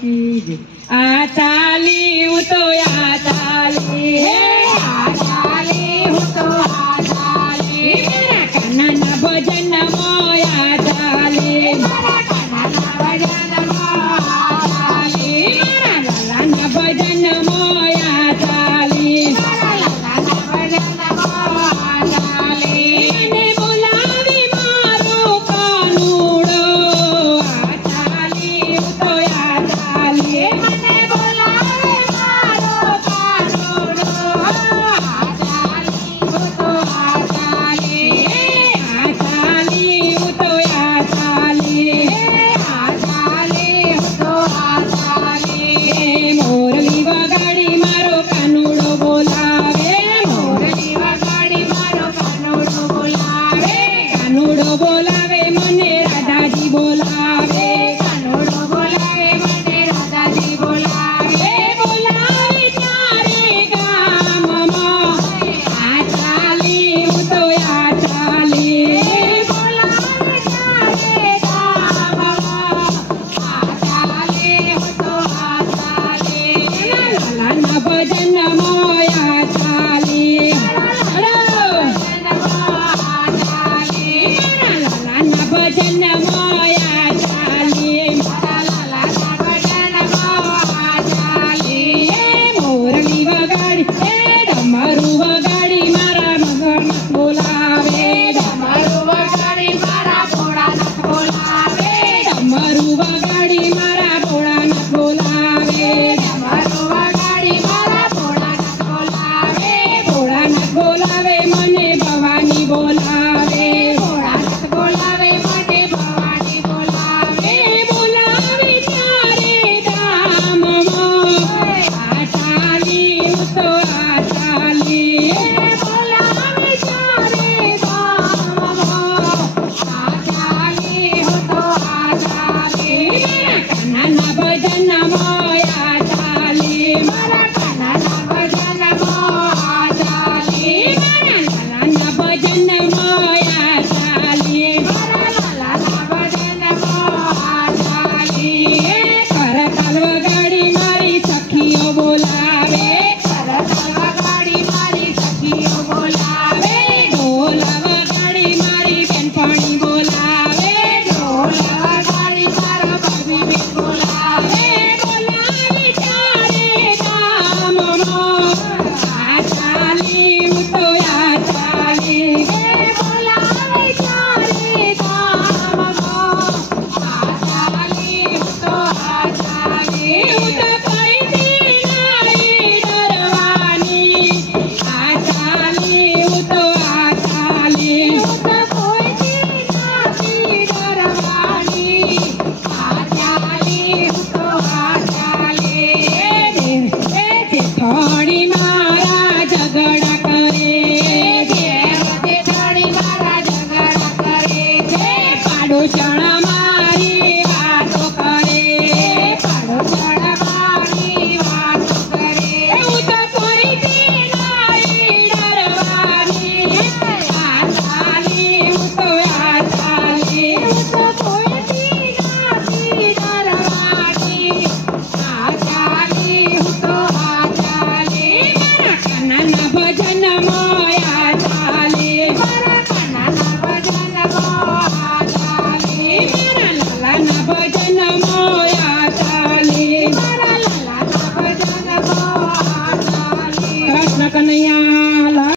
की जय। आ चाली हूँ तो आ चाली आ चाली हूँ तो आ चाली मेरा कान्हा ना भजन मोया चाली मेरा कान्हा ना भजन मोया चाली मेरा लाला ना भजन मोया चाली मेरा लाला ना भजन मोया चाली मैंने बोलावी मारो कानूड़ो आ चाली हूँ तो आ चाली मैंने बोलावे मारो कानूड़ो आ चाली हूँ तो आ चाली आ चाली हूँ तो आ चाली आ चाली हूँ तो आ चाली मोरली वगाड़ी मारो कानूड़ो बोलावे मोरली वगाड़ी मारो कानूड़ो बोलावे मने राधाजी बोलावे कानूड़ो बोलावे मने राधाजी बोलावे बोलावे चारे गामમાં आ चाली हूँ तो आ चाली बोलावे चारे गामમાં आ चाली हूँ तो आ चाली लाला ना भजन मोया चाली लाला ना भजन मोया चाली लाला ना भजन मोया चाली मोरली वगाड़ी डमरू वगाड़ी मारा मगरमच्छ बोलावे डमरू वगाड़ी मारा भोळानाथ बोलावे डमरू वगाड़ी मारा भोळानाथ बोलावे डमरू वगाड़ी मारा भोळानाथ बोलावे भोळानाथ बोलावे मने भवानी बोलावे भोळानाथ बोलावे मने भवानी बोलावे बोलावे चारे धामમાં आ चाली हूँ तो आ चाली बोलावे चारे धामમાં आ चाली हूँ तो आ चाली मेरा कान्हा ना भजन मोया चाली मेरा कान्हा ना भजन मोया चाली मेरा लाला ना भजन मोया चाली मेरा लाला ना भजन मोया चाली करताल वगाड़ी मारी सखीओ बोलावे करताल वगाड़ी मारी सखीओ बोलावे ढोल वगाड़ी मारी बेनपणी बोलावे ढोल वगाड़ी मारो भाभी बेन बोलावे बोलावे चारे धामમાં आ चाली हूँ तो आ चाली बोलावे चारे धामમાં आ चाली हूँ तो आ चाली हूँ तो कोई दी नारी डरवानी आ चाली हूँ तो आ चाली हूँ तो कोई दी नारी डरवानी आ चाली हूँ तो आ चाली जेठाणी मारा झगड़ा करे जेठाणी मारा झगड़ा करे पाडोशण मारी वातो करे पाडोशण मारी वातो करे હું તો કોઈ દી નારી ડરવાની આ ચાલી હું તો આ ચાલી હું તો કોઈ દી નારી ડરવાની આ ચાલી હું તો આ ચાલી મારા કાન્हा ના ભજન મોયા ચાલી મારા કાન્हा ના ભજન મોયા ચાલી મારા લાલા ના ભજન મોયા ચાલી મારા લાલા ના ભજન મોયા ચાલી કૃષ્ણ કનૈયા